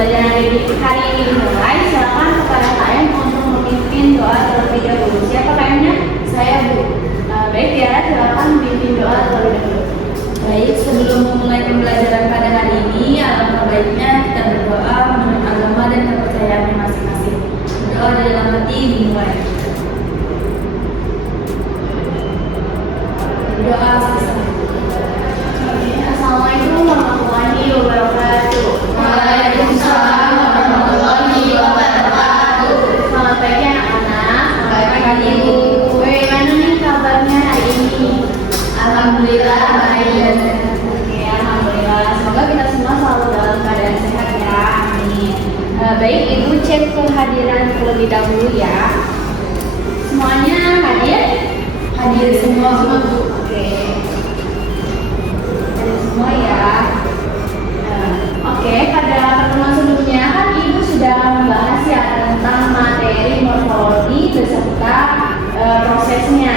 pembelajaran hari ini dimulai, silakan kepada kalian untuk memimpin doa terlebih dahulu. Siapa kayaknya? Saya, Bu. Baik ya, silakan memimpin doa terlebih dahulu. Baik, sebelum memulai pembelajaran pada hari ini, alangkah baiknya kita berdoa menurut agama dan kepercayaan masing-masing. Berdoa dari dalam hati dimulai. Berdoa selesai. Assalamualaikum warahmatullahi wabarakatuh. Waalaikumsalam warahmatullahi wabarakatuh. Selamat pagi anak-anak. Selamat pagi, Bu. Bagaimana nih kabarnya hari ini? Alhamdulillah baik. Oke, alhamdulillah. Semoga kita semua selalu dalam keadaan sehat ya. Amin. Baik, Ibu cek kehadiran terlebih dahulu ya. Semuanya hadir? Hadir semua, Bu. Oke. Hadir semua ya. Oke, pada pertemuan sebelumnya kan Ibu sudah membahas ya tentang materi morfologi beserta prosesnya.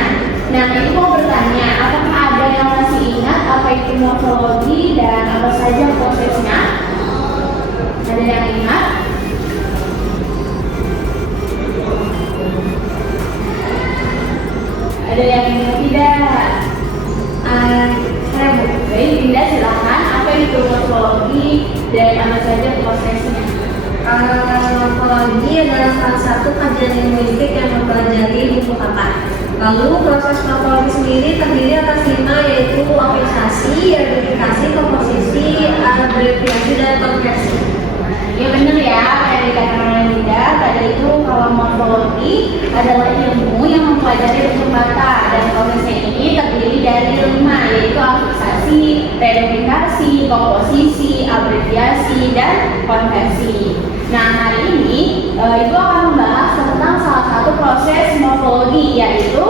Nah, Ibu mau bertanya, apakah ada yang masih ingat apa itu morfologi dan apa saja prosesnya? Ada yang ingat? Ada yang ingat tidak? Saya baik, Dinda silakan. Apa itu morfologi dan apa saja prosesnya? Morfologi adalah salah satu kajian linguistik yang mempelajari buku kata. Lalu proses morfologi sendiri terdiri atas 5, yaitu akusasi, identifikasi, komposisi, abreviasi, dan konversi. Ya benar ya, kayak dikatakan oleh Dinda tadi itu kalau morfologi adalah ilmu yang mempelajari bentuk kata dan prosesnya ini terdiri dari 5, yaitu akusasi, verifikasi, komposisi, abreviasi, dan konversi. Nah, hari ini Ibu akan membahas tentang salah satu proses morfologi, yaitu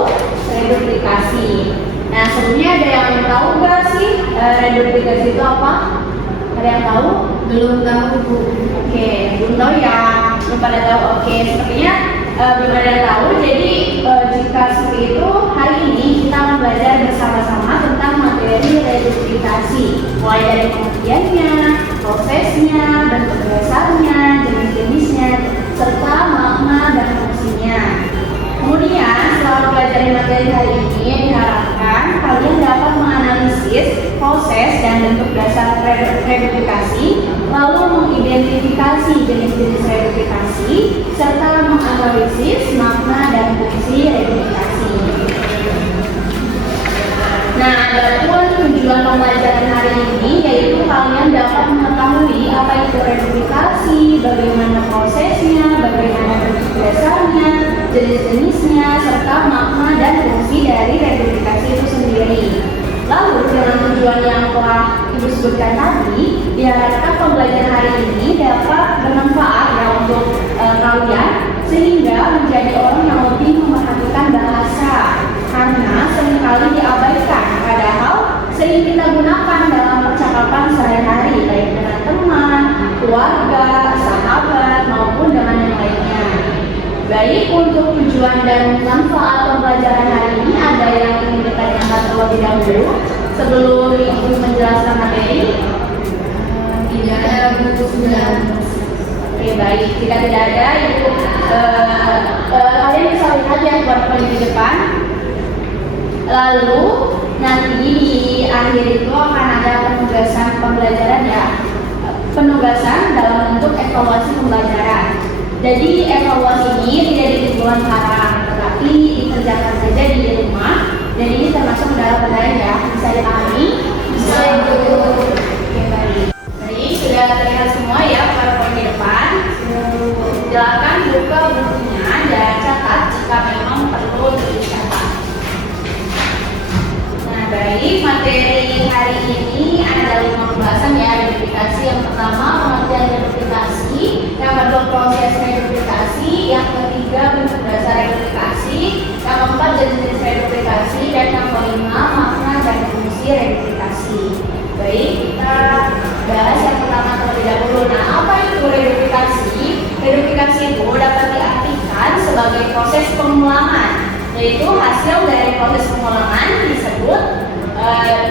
reduplikasi. Nah, sebelumnya ada yang tahu nggak sih reduplikasi itu apa? Ada yang tahu? Belum tahu, Bu. Oke, belum tahu ya. Belum pada tahu. Oke, sepertinya belum ada yang tahu. Jadi jika seperti itu, hari ini kita akan belajar bersama-sama tentang materi reduplikasi, mulai dari pengertiannya, prosesnya, bentuk dasarnya, jenis-jenisnya, serta makna dan fungsinya. Kemudian setelah mempelajari materi hari ini, diharapkan kalian dapat menganalisis proses dan bentuk dasar reduplikasi, lalu mengidentifikasi jenis-jenis reduplikasi, serta menganalisis makna dan fungsi reduplikasi. Nah, adapun tujuan pembelajaran hari ini yaitu kalian dapat mengetahui apa itu reduplikasi, bagaimana prosesnya, bagaimana bentuk dasarnya, jenis-jenisnya, serta makna dan fungsi dari reduplikasi itu sendiri. Lalu dengan tujuan yang telah Ibu sebutkan tadi, diharapkan pembelajaran hari ini dapat bermanfaat ya untuk kalian sehingga menjadi orang yang lebih memperhatikan bahasa karena seringkali diabaikan, padahal sering kita gunakan dalam percakapan sehari-hari baik dengan teman, keluarga, sahabat maupun dengan yang lainnya. Baik, untuk tujuan dan manfaat pembelajaran hari ini ada yang ingin ditanyakan terlebih dahulu sebelum Ibu menjelaskan materi? Tidak ada, Bu. Sudah. Oke, baik. Jika tidak ada, Ibu kalian bisa lihat ya poin-poin di depan. Lalu nanti di akhir itu akan ada penugasan pembelajaran ya, penugasan dalam bentuk evaluasi pembelajaran. Jadi evaluasi ini tidak ditentukan sekarang, tetapi dikerjakan saja di rumah. Dan ini termasuk dalam penilaian ya, bisa dipahami? Bisa, Bu. Oke, baik. Baik, sudah terlihat semua ya poin-poin di depan. Silakan buka bukunya dan catat jika memang perlu dicatat. Nah, baik, materi hari ini ada 5 pembahasan ya, reduplikasi. Yang pertama pengertian reduplikasi, yang kedua proses reduplikasi, yang ketiga bentuk dasar reduplikasi, yang keempat jenis reduplikasi, dan yang kelima makna dan fungsi reduplikasi. Baik, kita bahas yang pertama terlebih dahulu. Nah, apa itu reduplikasi? Reduplikasi itu dapat diartikan sebagai proses pengulangan, yaitu hasil dari proses pengulangan disebut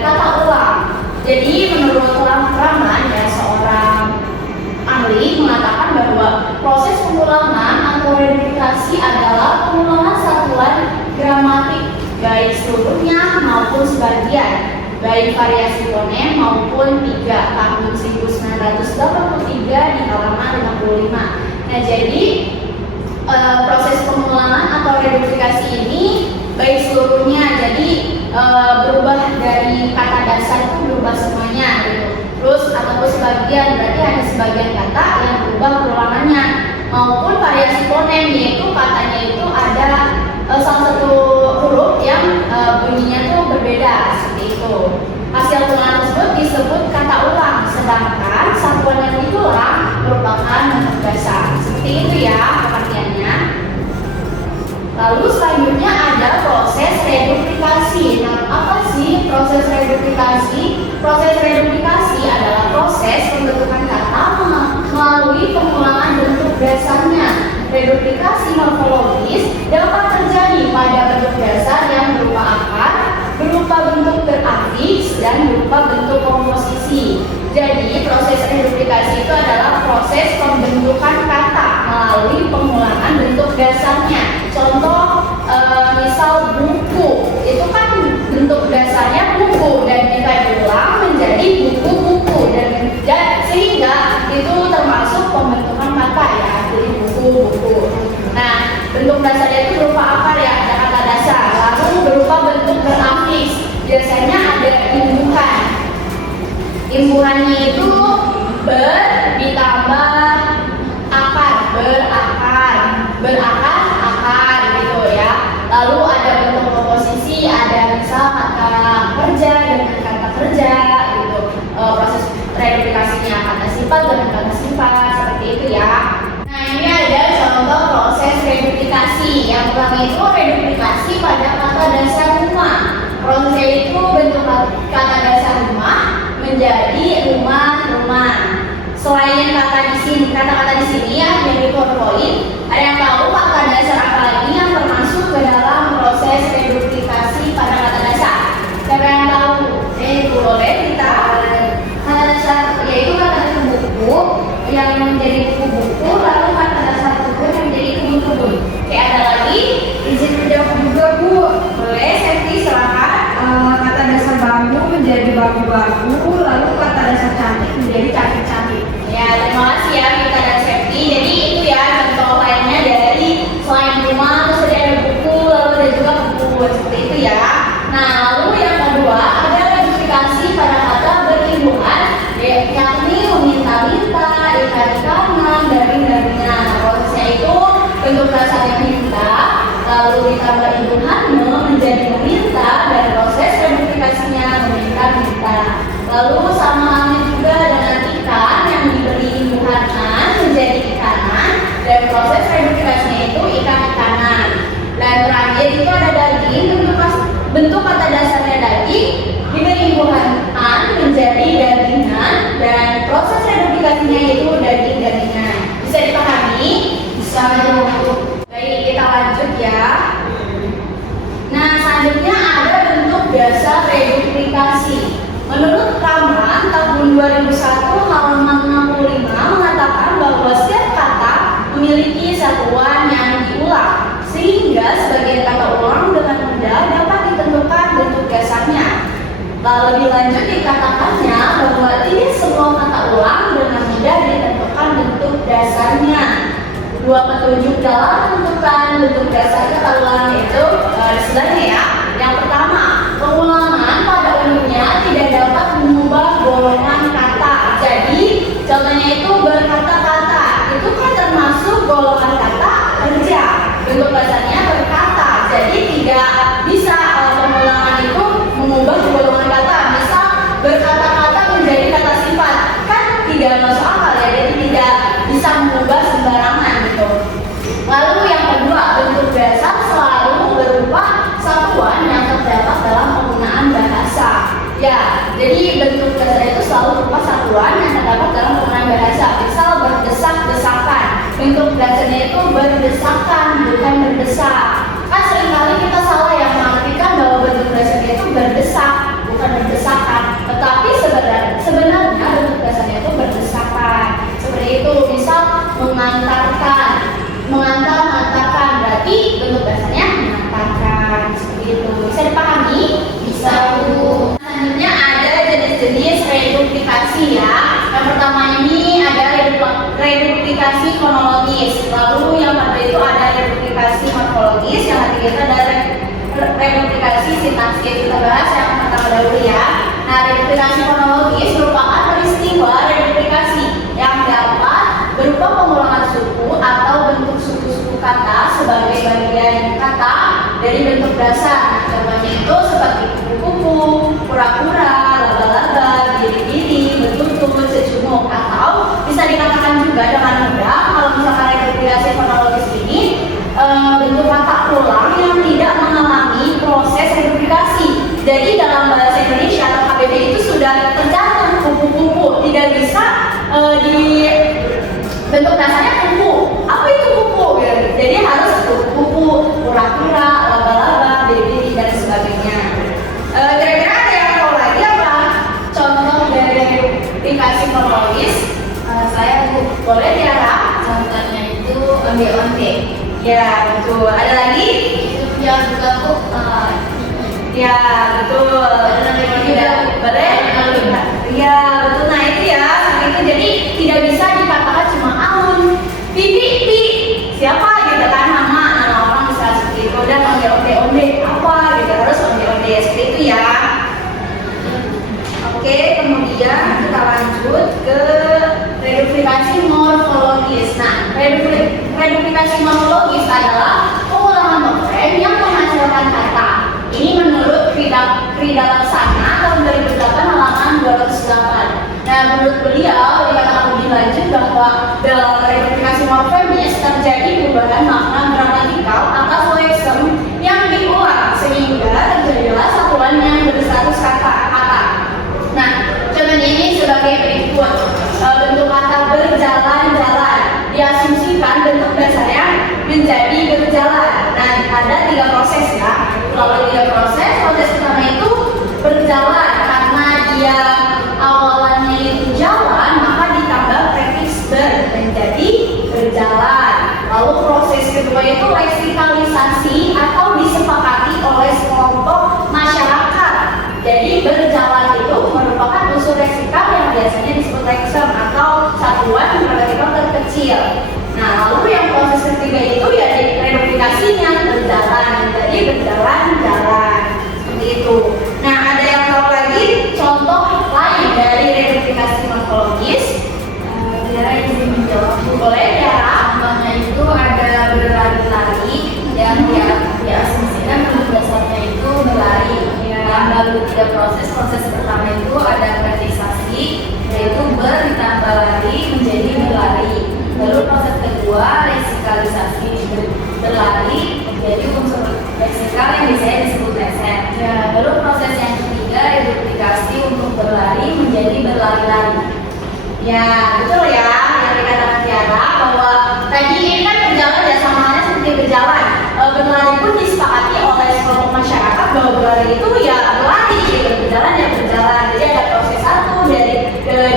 tata ulang. Jadi menurut Raman ya, seorang ahli mengatakan proses pengulangan atau reduplifikasi adalah pengulangan satuan gramatik baik seluruhnya maupun sebagian, baik variasi fonem maupun tiga, tahun 1983 di halaman 55. Nah, jadi proses pengulangan atau reduplifikasi ini baik seluruhnya, jadi berubah dari kata dasar itu berubah semuanya gitu. Terus ataupun sebagian, berarti hanya sebagian kata yang berubah perulangannya, maupun variasi fonem, yaitu katanya itu ada salah satu huruf yang bunyinya tuh berbeda seperti itu. Hasil pengulangan tersebut disebut kata ulang, sedangkan satuan yang diulang merupakan bentuk dasar. Seperti itu ya pengertiannya. Lalu selanjutnya ada proses reduplikasi. Nah, apa sih proses reduplikasi? Proses reduplikasi adalah proses pembentukan kata melalui pengulangan bentuk dasarnya. Reduplikasi morfologis dapat terjadi pada bentuk dasar yang berupa akar, berupa bentuk terafiks, dan berupa bentuk komposisi. Jadi, proses reduplikasi itu adalah proses pembentukan kata melalui pengulangan bentuk dasarnya. Contoh, misal buku, itu kan bentuk dasarnya buku dan jika diulang menjadi buku-buku dan sehingga itu termasuk pembentukan kata ya, jadi buku-buku. Nah, bentuk dasarnya itu berupa akar ya, ada kata dasar, lalu berupa bentuk terafiks. Biasanya ada imbuhan. Imbuhannya itu ber ditambah akar, berakar, akar gitu ya. Lalu ada bentuk komposisi, ada misal kata kerja dengan kata kerja gitu. Proses reduplikasinya kata sifat dengan kata sifat seperti itu ya. Nah, ini ada contoh proses reduplikasi. Yang pertama itu reduplikasi pada kata dasar rumah. Prosesnya itu bentuk kata dasar rumah menjadi rumah-rumah. Selain kata-kata di sini ya yang dipoin, ada yang tahu kata dasar apa lagi yang termasuk ke dalam proses reduplikasi pada kata dasar? Siapa yang tahu? Boleh kita kata dasar, yaitu kata dasar buku yang menjadi buku-buku, lalu kata dasar kebun yang menjadi kebun-kebun. Oke, ada lagi? Izin menjawab juga Bu. Boleh, Septi silakan. Kata dasar bambu menjadi bambu-bambu, lalu kata dasar cantik menjadi cantik-cantik. Ya, terima kasih ya kita dan Septi. Jadi itu ya contoh lainnya dari selain rumah, terus ada buku, lalu ada juga buku seperti itu ya. Nah, lalu yang kedua ada reduplikasi pada kata berimbuhan, yakni meminta-minta, ikan-ikanan, garing-garingan. Prosesnya itu bentuk dasarnya minta, lalu ditambah imbuhannya menjadi meminta, dan proses reduplikasinya meminta-minta. Lalu sama halnya juga dengan ikan yang diberi imbuhanan menjadi ikanan, dan proses reduplikasinya itu ikan-ikanan. Dan terakhir itu ada daging, bentuk kata dasarnya daging diberi imbuhanan menjadi dagingan, dan proses reduplikasinya itu daging-dagingan. Bisa dipahami? Bisa. Baik, kita lanjut ya. Nah, selanjutnya ada bentuk dasar reduplikasi. Menurut Ramlan tahun 2001 halaman 65 mengatakan bahwa setiap kata memiliki satuan yang diulang, sehingga sebagian kata ulang dengan mudah dapat ditentukan bentuk dasarnya. Lalu lebih lanjut dikatakannya bahwa tidak semua kata ulang dengan mudah ditentukan bentuk dasarnya. Dua petunjuk dalam menentukan bentuk dasar kata ulang itu sebelahnya ya. Yang pertama, pengulangan pada umumnya tidak dapat mengubah golongan kata. Jadi contohnya itu berkata-kata, itu kan termasuk golongan kata kerja. Bentuk dasarnya berkata, jadi tidak bisa pengulangan itu mengubah golongan kata. Misal berkata-kata menjadi kata sifat, kan tidak masuk akal ya, jadi tidak bisa mengubah sembarangan gitu. Lalu yang kedua, bentuk dasar selalu berupa satuan yang terdapat dalam penggunaan bahasa. Ya, jadi bentuk dasar itu selalu berupa satuan yang terdapat dalam penggunaan bahasa. Misal berdesak-desakan, bentuk dasarnya itu berdesakan, bukan berdesak. Kan seringkali kita salah yang mengartikan bahwa bentuk dasarnya itu berdesak, bukan berdesakan. Tetapi sebenarnya bentuk dasarnya itu berdesakan. Seperti itu, misal mengantarkan Oke, kita bahas yang pertama dahulu ya. Nah, reduplikasi fonologis merupakan peristiwa reduplikasi yang dapat berupa pengulangan suku atau bentuk suku-suku kata sebagai bagian kata dari bentuk dasar. Contohnya itu seperti kupu-kupu, kura-kura, laba-laba, biri-biri, betutu, cecunguk, atau bisa dikatakan juga dengan mudah kalau misalkan reduplikasi fonologis ini bentuk kata ulang yang tidak mengalami proses reduplikasi. Jadi dalam bahasa Indonesia atau KBBI itu sudah tercantum kupu-kupu, tidak bisa di bentuk dasarnya kupu. Apa itu kupu? Jadi harus kupu-kupu, kura-kura, laba-laba, biri-biri dan sebagainya. Kira-kira ada yang tahu lagi apa contoh dari reduplikasi fonologis? Saya boleh Tiara? Contohnya itu onde-onde. Ya betul. Ada lagi? Yang juga tuh Ya betul. Boleh? Ya betul. Nah itu ya seperti itu. Jadi tidak bisa dikatakan cuma aun, pipi, siapa gitu kan nama orang bisa seperti itu. Dan onde apa gitu harus onde seperti itu ya. Oke, kemudian kita lanjut ke reduplikasi morfologis. Nah, reduplikasi morfologis adalah pengulangan morfem yang menghasilkan kata. Ini menurut Frida Laksana tahun 2008 halaman 208. Nah, menurut beliau dikatakan lebih lanjut bahwa dalam reduplikasi morfemis terjadi perubahan makna gramatikal atas leksem yang diulang sehingga terjadilah satuan yang berstatus kata. Nah, contohnya ini sebagai berikut. Bentuk kata berjalan-jalan diasumsikan bentuk dasarnya menjadi berjalan. Nah, ada 3 proses ya. Lalu 3 proses. Proses pertama itu berjalan karena dia awalannya itu jalan, maka ditambah prefiks ber menjadi berjalan. Lalu proses kedua itu leksikalisasi atau disepakati oleh sekelompok masyarakat. Jadi berjalan itu merupakan unsur leksikal yang biasanya disebut leksem atau satuan gramatikal terkecil. Nah, lalu yang proses ketiga itu ya reduplikasinya berjalan, jadi berjalan-jalan seperti itu. Nah, ada yang tahu lagi contoh lain dari reduplikasi morfologis? Tiara izin menjawab. Boleh ya? Contohnya itu ada berlari-lari yang diasumsikan bentuk dasarnya itu berlari. Yang baru 3 proses. Proses pertama itu ada prefiksasi, yaitu ber ditambah lari menjadi berlari. Lalu proses kedua leksikalisasi, berlari menjadi unsur leksikal yang biasanya disebut leser. Lalu proses yang ketiga reduplikasi untuk berlari menjadi berlari-lari. Ya, betul ya yang dikatakan Tiara bahwa tadi ini kan berjalan ya sama halnya seperti berjalan. Berlari pun disepakati oleh sekelompok masyarakat bahwa berlari itu ya berlari, gitu. Berjalan ya berjalan. Jadi ada proses satu dari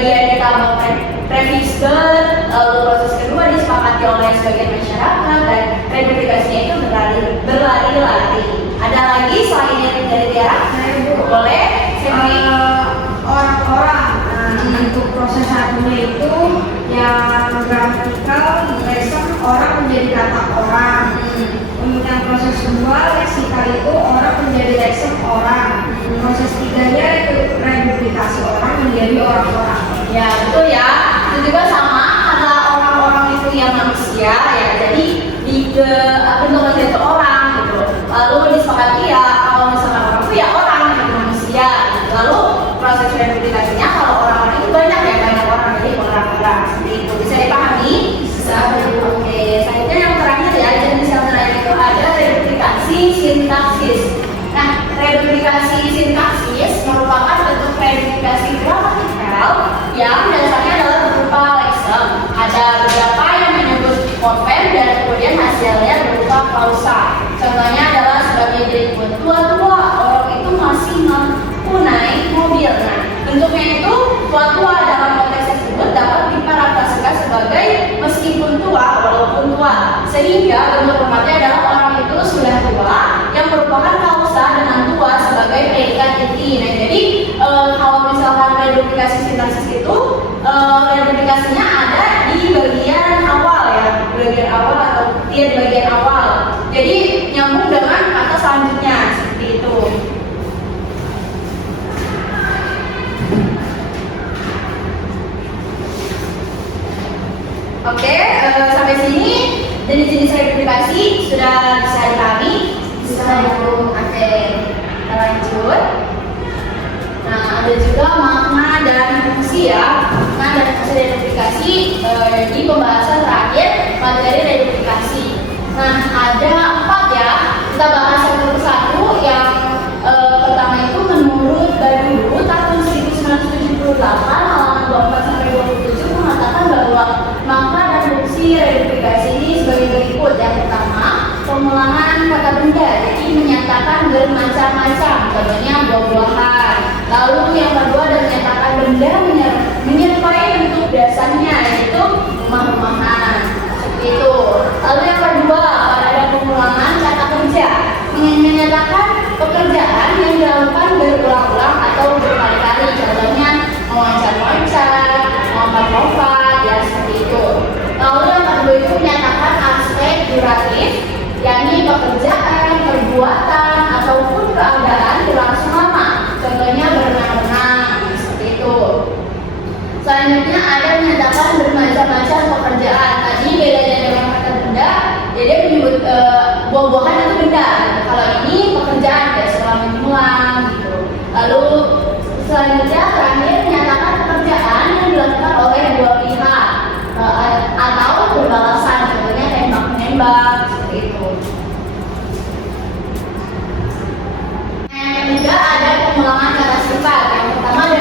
dia ditambah prefiks ber, lalu proses kedua disepakati oleh sebagian masyarakat dan reduplikasinya itu berlari-lari. Ada lagi selain dari Tiara? Boleh? Orang-orang. Untuk proses satunya itu yang gramatikal leksem orang menjadi kata orang. Kemudian proses kedua leksikal itu orang menjadi leksem orang. Proses tiganya itu reduplikasi orang menjadi orang-orang. Ya betul ya. Itu juga sama karena orang-orang itu yang manusia ya. Jadi bentuk itu orang gitu. Lalu disepakati ya kalau misalkan orang itu ya orang gitu, manusia. Gitu. Lalu proses reduplikasinya kalau orang-orang itu banyak ya, banyak orang jadi orang-orang seperti itu. Bisa dipahami? Bisa. Oke, selanjutnya yang terakhir ya, jenis yang terakhir itu ada reduplikasi sintaksis. Nah, reduplikasi sintaksis merupakan bentuk reduplikasi gramatikal yang dasarnya adalah berupa leksem. Ada beberapa yang menyebut morfem dan kemudian hasilnya berupa klausa. Contohnya adalah sebagai berikut. Tua-tua, orang itu masih mampu naik mobil. Nah, bentuknya itu tua-tua dalam konteks tersebut dapat diparafraskan sebagai meskipun tua walaupun tua, sehingga bentuk tempatnya adalah orang itu sudah tua yang merupakan kausa dengan tua sebagai predikat inti. Nah, jadi kalau misalkan reduplikasi sintaksis itu reduplikasinya ada di bagian awal ya, bagian awal atau dia di bagian awal. Jadi nyambung dengan kata selanjutnya seperti itu. Jenis-jenis verifikasi sudah bisa dipahami. Oke, kita lanjut. Nah, ada juga makna dan fungsi ya. Makna dan fungsi verifikasi di pembahasan terakhir materi verifikasi. Nah, ada 4 ya. Kita bahas satu persatu. Yang pertama itu menurut Badulu tahun 1978 halaman 24 sampai 27 mengatakan bahwa makna dan fungsi verifikasi ini sebagai berikut. Yang pertama, pengulangan kata benda, jadi menyatakan bermacam-macam, contohnya buah-buahan. Lalu yang kedua adalah menyatakan benda menyerupai bentuk dasarnya, yaitu rumah-rumahan, seperti itu. Lalu yang kedua ada pengulangan kata kerja, menyatakan pekerjaan yang dilakukan berulang-ulang atau berkali-kali, contohnya memancar-mancar, melompat-lompat, ya seperti itu. Lalu yang kedua itu menyatakan aspek duratif, yakni pekerjaan, perbuatan, ataupun keadaan berlangsung lama, contohnya berenang-renang, seperti itu. Selanjutnya ada menyatakan bermacam-macam pekerjaan. Tadi bedanya dengan kata benda, jadi dia menyebut buah-buahan itu benda. Kalau ini pekerjaan, ya setelah mengulang gitu. Lalu selanjutnya terakhir menyatakan pekerjaan yang dilakukan oleh dua pihak atau berbalasan, contohnya tembak-menembak, seperti itu. Yang ketiga ada pengulangan kata sifat. Yang pertama ada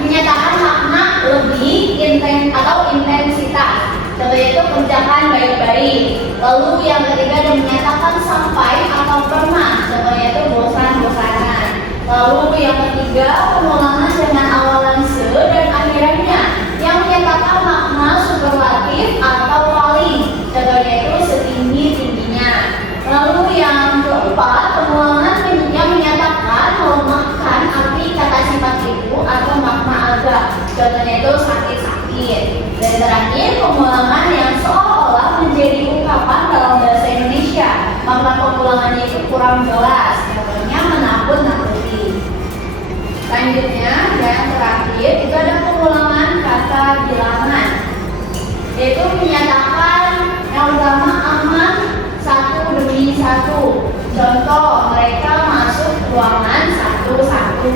menyatakan makna lebih atau intensitas, contohnya itu kerjakan baik-baik. Lalu yang ketiga ada menyatakan sampai atau pernah, contohnya itu bosan-bosanan. Lalu yang ketiga pengulangan dengan awalan se dan akhirannya yang menyatakan makna superlatif atau paling, contohnya itu setinggi-tingginya. Lalu yang keempat pengulangan yang menyatakan melemahkan arti kata sifat itu atau makna agak, contohnya itu sakit-sakit. Dan terakhir pengulangan yang seolah-olah menjadi ungkapan dalam bahasa Indonesia, makna pengulangannya itu kurang jelas, contohnya menakut-nakuti. Selanjutnya yang terakhir itu ada pengulangan kata bilangan, yaitu menyatakan yang pertama aman satu demi satu, contoh mereka masuk ruangan satu-satu,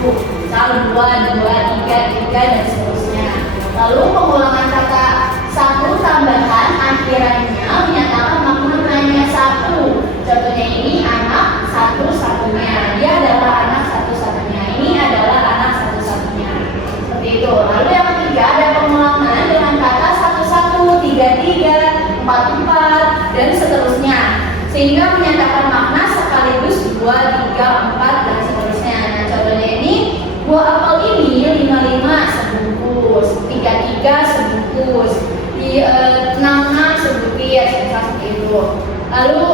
misal 2, 2, 3, 3 dan seterusnya. Lalu pengulangan kata satu tambahan akhirannya menyatakan makna hanya satu, contohnya ini anak satu-satunya, dia adalah anak satu-satunya, ini adalah anak satu-satunya, seperti itu. Lalu yang ketiga ada pengulangan dengan kata satu-satu, 3, 3, 4, 4 dan seterusnya, sehingga menyatakan makna sekaligus 2, 3, 4 dan seterusnya. Nah, contohnya ini buah apel ini 5 sebungkus, 3 sebungkus, 6 sebutir, seperti itu. Lalu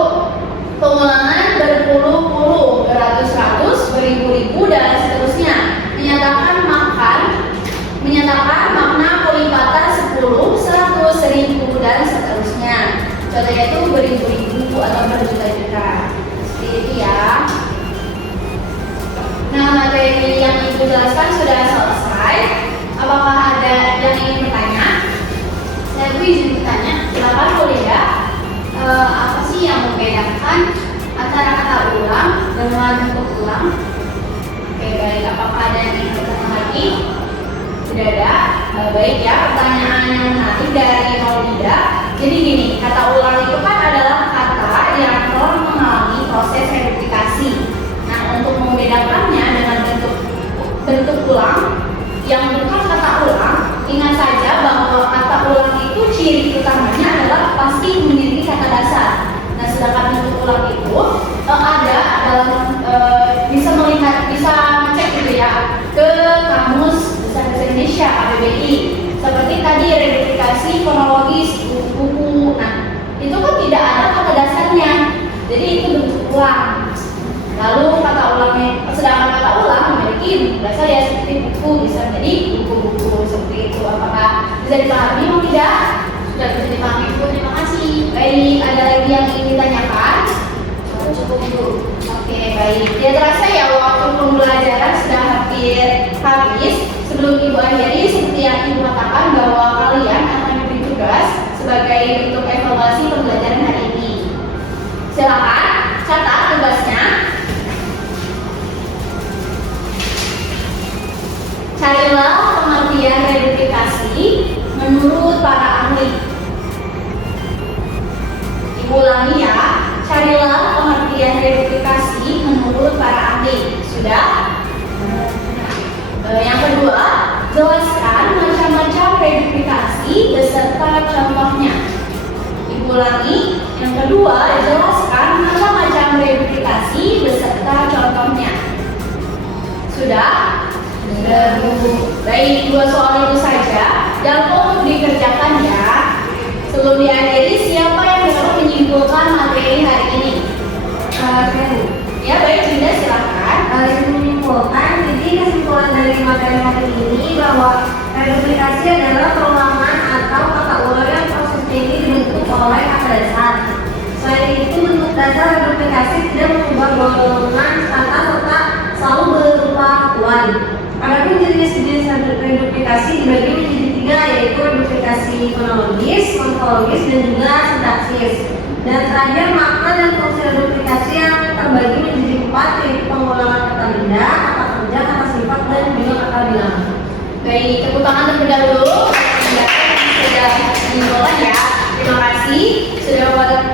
pengulangan berpuluh-puluh, beratus-ratus, beribu-ribu dan seterusnya, menyatakan makna pelipatan 10, 100, 1000 dan seterusnya. Contohnya itu beribu-ribu atau berjuta-juta. Seperti itu ya. Nah, materi yang Ibu jelaskan sudah selesai. Apakah ada yang ingin bertanya? Saya izin bertanya, silakan boleh ya. Apa sih yang membedakan antara kata ulang dengan bentuk ulang? Oke, baik. Apakah ada yang ingin bertanya lagi? Sudah ada. Baik ya, pertanyaan yang menarik dari Maulida. Jadi gini, kata ulang itu kan adalah kata yang telah mengalami proses verifikasi. Nah, untuk membedakannya dengan bentuk ulang yang bukan kata ulang, ingat saja bahwa kata ulang itu ciri utamanya adalah pasti memiliki kata dasar. Nah, sedangkan bentuk ulang itu ada dalam bisa ngecek gitu ya ke kamus Besar Bahasa Indonesia KBBI. Seperti tadi verifikasi kronologis buku. Nah, itu kan tidak ada kata dasarnya. Jadi itu bentuk ulang. Lalu kata ulangnya, sedangkan kata ulang memiliki dasar ya seperti buku, bisa menjadi buku-buku seperti itu. Apakah bisa dipahami atau tidak? Sudah bisa dipahami Bu, terima kasih. Baik, ada lagi yang ingin ditanyakan? Cukup Bu. Oke, baik. Ya terasa ya waktu pembelajaran sudah hampir habis. Sebelum Ibu akhiri, seperti yang Ibu katakan bahwa kalian akan diberi tugas sebagai bentuk evaluasi pembelajaran hari ini. dua soal itu saja dan untuk dikerjakan ya. Sebelum diakhiri, siapa yang dapat menyimpulkan materi hari ini? Ya, baik Dinda, silakan. Yang menyimpulkan, jadi kesimpulan dari materi ini bahwa reduplikasi adalah perulangan atau tata ulang yang prosesnya ini dibentuk oleh kata dasar. Selain itu, bentuk dasar reduplikasi tidak mengubah golongan kata serta selalu berupa satuan. Adapun jenis-jenis reduplikasi dibagi menjadi tiga, yaitu reduplikasi fonologis, morfologis, dan juga sintaksis. Dan terakhir, makna dan fungsi reduplikasi yang terbagi menjadi empat, yaitu pengulangan kata benda, kata kerja, kata sifat, dan juga kata bilangan. Baik, tepuk tangan terlebih dahulu sudah menyimpulkan ya. Terima kasih sudah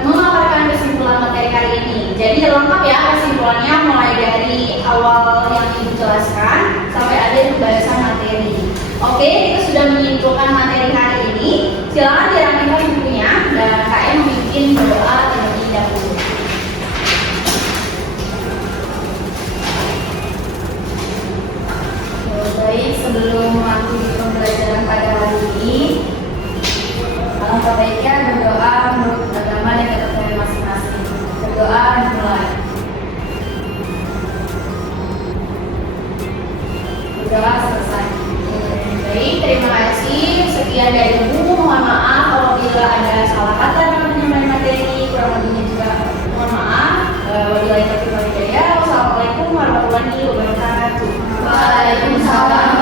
memaparkan kesimpulan materi kali ini. Jadi lengkap ya kesimpulannya, mulai dari awal yang Ibu jelaskan sampai ada pembahasan materi. Oke, kita sudah menyimpulkan materi hari ini. Silakan dirapikan bukunya dan KM membikin doa terlebih dahulu. Baik, sebelum mengakhiri pembelajaran pada hari ini, alangkah baiknya berdoa menurut agama dan kepercayaan masing-masing. Berdoa dimulai. Berdoa selesai. Baik, terima kasih. Sekian dari Ibu. Mohon maaf apabila ada salah kata dalam penyampaian materi, kurang lebihnya juga mohon maaf. Wabillahi taufiq wal hidayah. Wassalamualaikum warahmatullahi wabarakatuh. Waalaikumsalam.